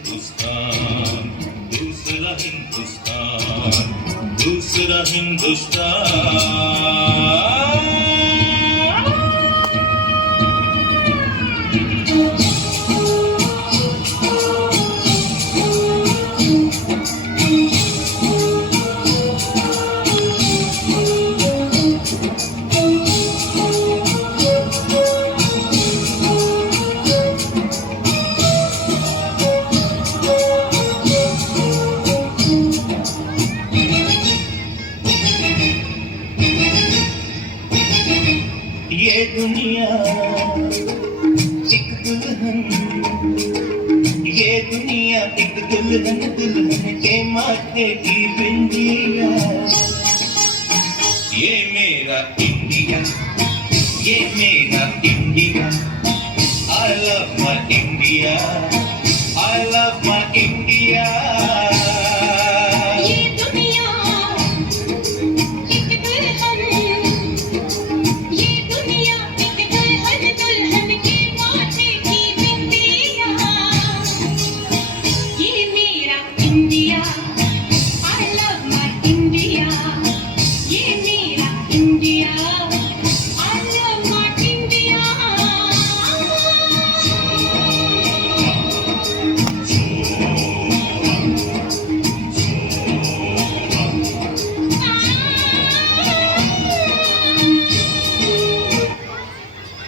हिंदुस्तान, दूसरा हिंदुस्तान, दूसरा हिंदुस्तान। ये दुनिया एक दुल्हन, ये दुनिया एक दुल्हन, दुल्हन के माथे की बिंदिया। ये मेरा इंडिया, ये मेरा India, I love my India।